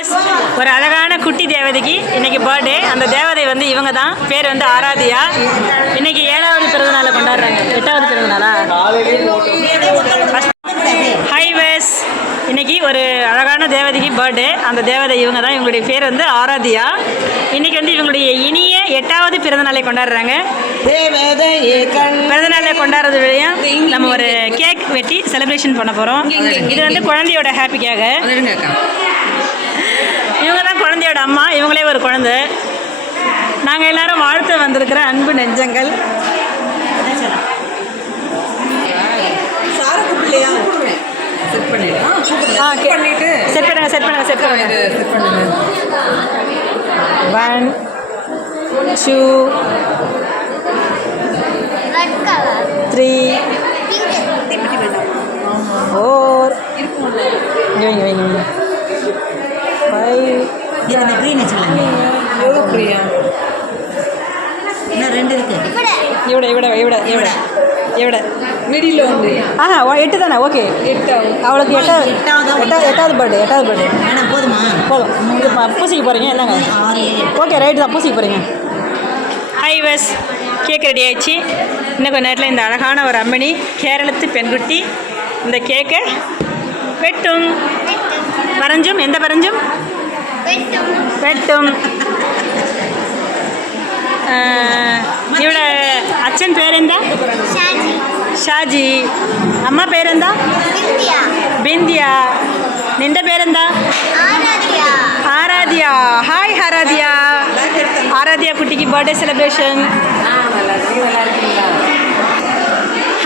ஒரு அழகான குட்டி தேவதைக்கு இன்னைக்கு பர்த்டே. அந்த தேவதை வந்து இவங்க தான். பேர் வந்து ஆராதியா. இன்னைக்கு 7வது பிறந்தநாளை கொண்டாடுறாங்க. 8வது பிறந்தநாளா? Hi ways. இன்னைக்கு ஒரு அழகான தேவதைக்கு பர்த்டே. அந்த தேவதை இவங்க தான். இவங்களுடைய பேர் வந்து ஆராதியா. இன்னைக்கு வந்து இவங்களுடைய இனிய 8வது பிறந்தநாளை கொண்டாடுறாங்க. பிறந்தநாளை கொண்டாடுறது வழியா நம்ம ஒரு கேக் வெட்டி செலிப்ரேஷன் பண்ண போகிறோம். இது வந்து குழந்தையோட ஹாப்பிக்காக. இவங்க தான் குழந்தையோட அம்மா. இவங்களே ஒரு குழந்தை. நாங்கள் எல்லாரும் வாழ்த்து வந்திருக்கிற அன்பு நெஞ்சங்கள். செட் பண்ணுங்க. 1 2 3 4 8 தானே? ஓகே, அவளுக்கு 8வது பர்த்டே. போதும். இது பூசிக்க போகிறீங்க என்னங்க? ஓகே, ரைட்டு தான், பூசிக்க போகிறீங்க. ஹாய் வஸ். கேக் ரெடி ஆயிடுச்சு. இன்னும் கொஞ்சம் நேரத்தில் இந்த அழகான ஒரு அம்மணி கேரளத்து பெண்குட்டி இந்த கேக்கை வெட்டும். பறஞ்சும் எந்த பறஞ்சும் வெட்டும். இவட அച്ഛൻ പേരെന്താ? ഷാജി. അമ്മ പേരെന്താ? ബിന്ദിയ. നിന്റെ പേരെന്താ? ആരാധ്യ. ഹായ് ആരാധ്യ. ആരാധ്യ കുട്ടിക്ക് birthday celebration.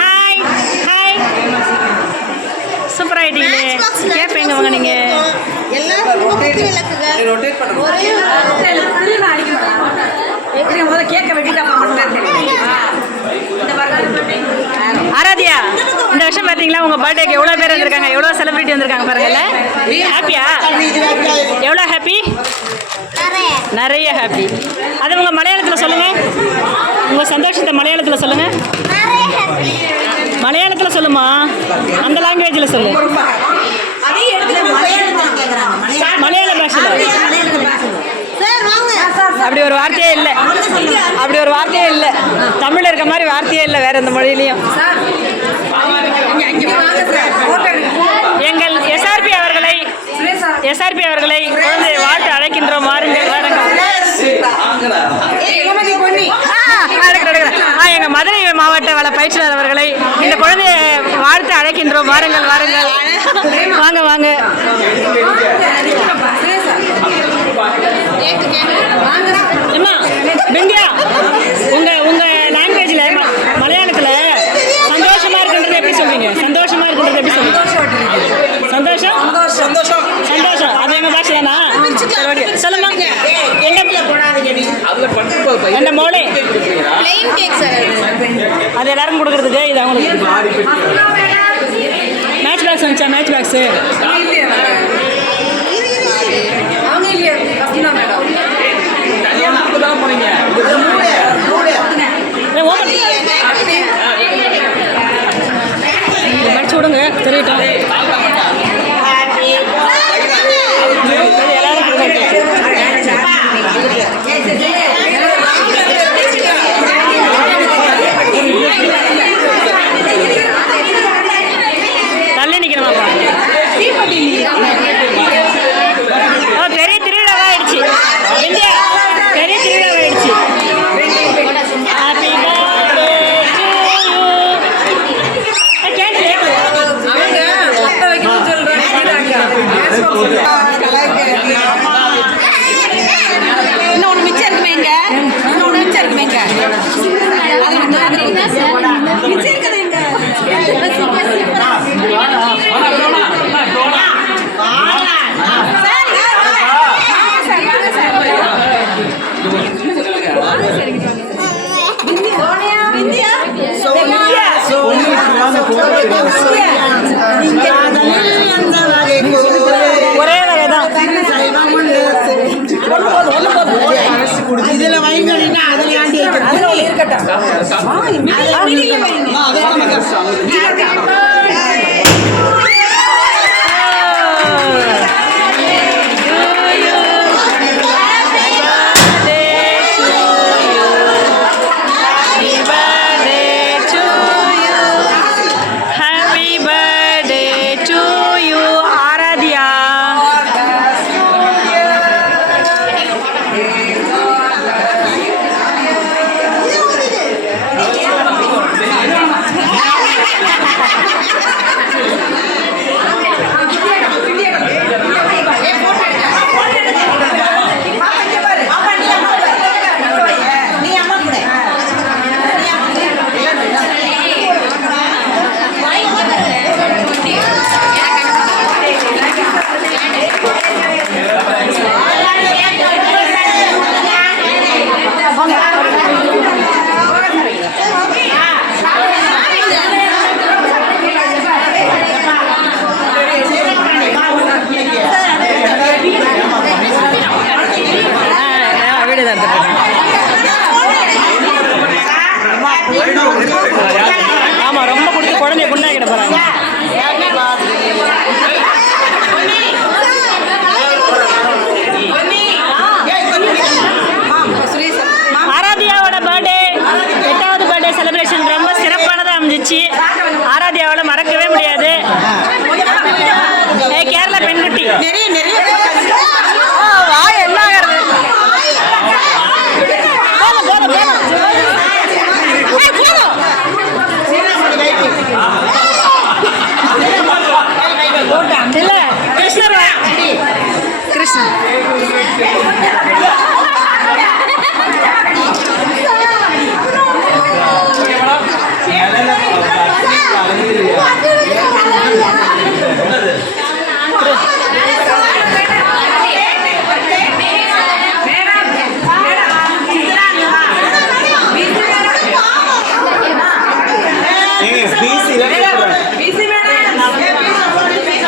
Hi hi. Super ஆகிட்டீங்களே. கேட்பீங்க வாங்க நீங்கள். ஆராத்யா, இந்த வருஷம் பார்த்தீங்களா உங்கள் பர்த்டேக்கு எவ்வளோ பேர் வந்திருக்காங்க, எவ்வளோ செலிபிரிட்டி வந்திருக்காங்க பாருங்கல்ல. ஹாப்பியா? எவ்வளோ ஹாப்பி? நிறைய ஹாப்பி. அது உங்கள் மலையாளத்தில் சொல்லுங்கள். உங்கள் சந்தோஷத்தை மலையாளத்தில் சொல்லுங்கள். மலையாளத்தில் சொல்லுமா? அந்த லாங்குவேஜில் சொல்லு. மலையாள பாஷையில் அப்படி ஒரு வார்த்தையே இல்லை. தமிழ் இருக்க மாதிரி வார்த்தையே இல்லை வேற எந்த மொழியிலையும். எங்கள் எஸ்ஆர்பி அவர்களை குழந்தை வாழ்த்து அழைக்கின்றோம். வாருங்கள். எங்கள் மதுரை மாவட்ட வள பயிற்சியாளர் அவர்களை இந்த குழந்தையை வாழ்த்து அழைக்கின்றோம். வாருங்கள். வாங்க. அம்மா பிந்தியா, உங்க லாங்குவேஜ்ல மலையாளத்துல சந்தோஷமா இருக்குன்றது எப்படி சொல்றீங்க? சந்தோஷம் அது எங்க பாஷை தானா? சொல்லுமா. என்ன மோளே அது எல்லாரும் கொடுக்கறதுக்கு இது அவங்களுக்கு மேட்ச் பாக்ஸ் வந்துச்சா? மேட்ச் பாக்ஸ் படிச்சு விடுங்க. தெரியட்டும். தள்ளி நிற்கணுமாப்பா. பெரிய திருவிழாவாயிடுச்சு. இந்தியா பெரிய திருவிழாவாயிடுச்சு. Happy birthday to you.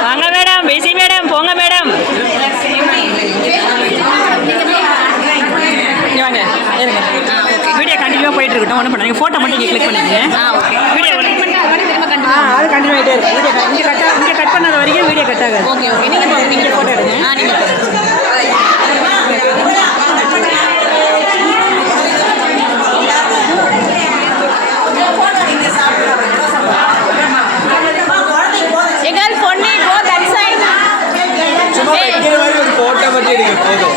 வாங்க மேடம், பிசி மேடம், போங்க மேடம். வாங்க இருங்க, வீடியோ கண்டினியூவாக போயிட்டு இருக்கட்டும். ஒன்றும் பண்ண, நீங்கள் ஃபோட்டோ மட்டும் இங்கே கிளிக் பண்ணிக்கங்க. வீடியோ அது கண்டினியூ ஆகிட்டே இருக்கு. வீடியோ இங்கே கட் பண்ணாத வரைக்கும் வீடியோ கட் ஆகாது. ஓகே ஓகே, நீங்கள் ஃபோட்டோ எடுங்க. நீங்கள் பொண்ணி கோ தட் சைடு. சும்மா வைக்கிற மாதிரி ஒரு ஃபோட்டோ மட்டும் எடுங்க போதும்.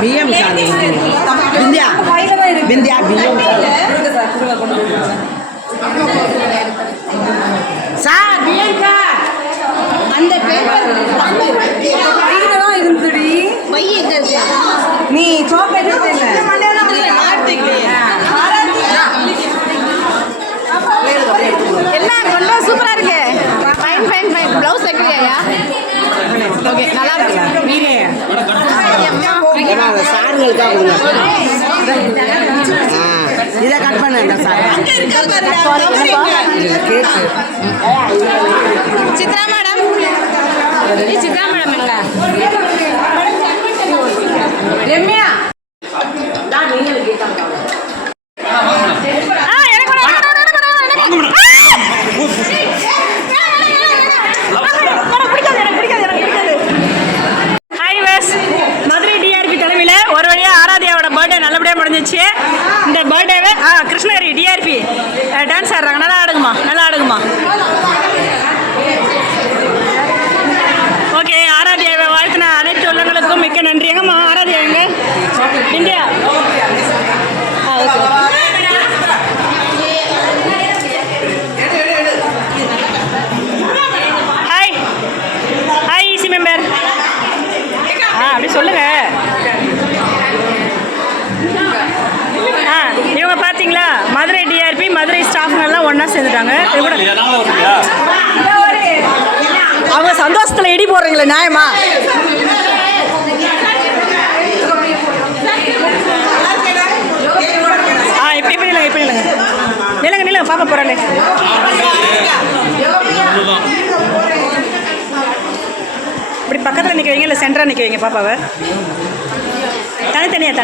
PM Vindhya Vindhya PM sir PM sir அந்த பேப்பர் இருந்துடி நீ சோப் என்ன ரொம்ப சூப்பரா இருக்கு. Fine fine fine. ப்ளவுஸ் வைக்கலையா? ஓகே, நல்லா இருக்கு. நீங்க சாருங்களுக்காக இதை கட் பண்ண sir. Chitra madam, Chitra madam எங்க? ரம்யா முடிஞ்சிச்சு. இந்த பர்த்டேவே கிருஷ்ணகிரி டிஆர்பி டான்ஸ் ஆடுறாங்க. நல்லா ஆடுங்கம்மா, நல்லா ஆடுங்கம்மா. ஓகே, ஆராத்யாவை வாழ்த்தின அனைத்து உள்ளங்களுக்கும் மிக்க நன்றி. எங்கம்மா ஆராத்யா எங்க? இந்தியா. ஹாய் ஹாய் ஈசி மெம்பர். அப்படி சொல்லுங்க. இவங்க பார்த்தீங்களா, மதுரை டிஆர்பி மதுரை ஸ்டாஃப்ங்கெல்லாம் ஒன்றா சேர்ந்துட்டாங்க. அவங்க சந்தோஷத்தில் இடி போடுறீங்களே, நியாயமா? இப்போ இப்போ இல்லைங்க, இப்போ இல்லைங்க, நிலங்க நிலங்க பாப்பா போகிறாளே. இப்படி பக்கத்தில் நிற்க வைங்க, இல்லை சென்டராக நிற்க வைங்க பாப்பாவை. தனித்தனியாக.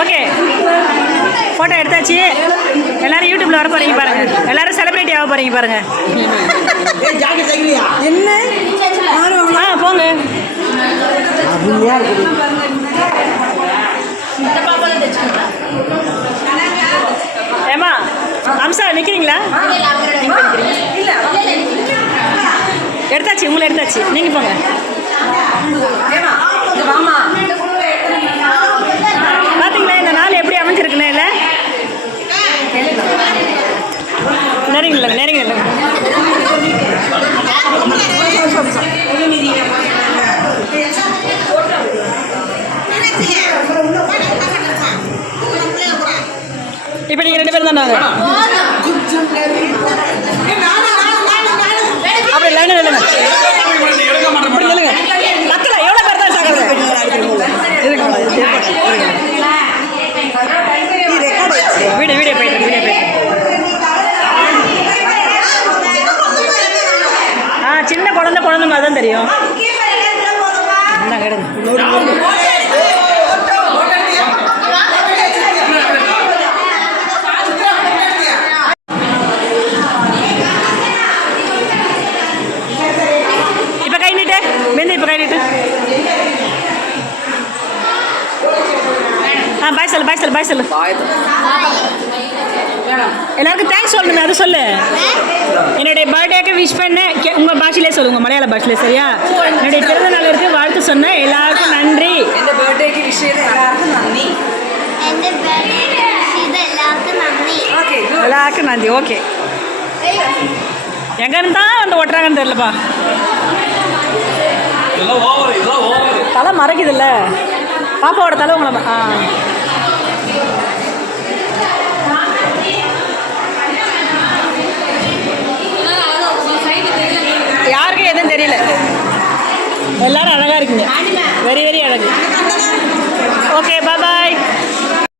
ஓகே, ஃபோட்டோ எடுத்தாச்சு. எல்லோரும் யூடியூப்பில் வர போகிறீங்க பாருங்கள். எல்லோரும் செலிப்ரிட்டி ஆக போகிறீங்க பாருங்கள். என்ன போங்க. ஏமா அம்சா நிற்கிறீங்களா? எடுத்தாச்சு, உங்களை எடுத்தாச்சு. நீங்கள் போங்க. பார்த்தீங்களா இந்த நாள் எப்படி அமைஞ்சிருக்குன்னு? இல்லை நேரிங்க இல்லை. இப்போ நீங்கள் 2 பேரும் தானே? அப்படி லைனில் இல்லைங்க. சொன்ன மாதிரி தான் தெரியும். இந்தாங்க, எடுங்க. இப்போ கை நீட்டு மெந்து, இப்போ கை நீட்டு. பாய் சொல்லு, பாய் சொல்லு, பாய் சொல்லு. எல்லாருக்கும் தேங்க்ஸ் சொல்லணுமே, அது சொல்லு. என்னுடைய பர்த்டேக்கு விஷ் பண்ண உங்கள் பாஷையிலே சொல்லு, உங்கள் மலையாள பாஷையிலே, சரியா? என்னுடைய பிறந்த நாளுக்கு வாழ்த்து சொன்ன எல்லாருக்கும் நன்றி. എൻ്റെ ബർത്ത്ഡേക്ക് വിഷ് ചെയ്ത എല്ലാവർക്കും നന്ദി. ഓക്കെ எல்லாருக்கும் நன்றி. ஓகே, எங்கே இருந்தால் வந்து ஒட்டுறாங்கன்னு தெரியலப்பா. தலை மறைக்குதுல்ல பாப்பாவோட தலை உங்களை யாருக்கும் எதுவும் தெரியல. எல்லாரும் அழகாக இருக்குங்க. வெரி வெரி அழகு.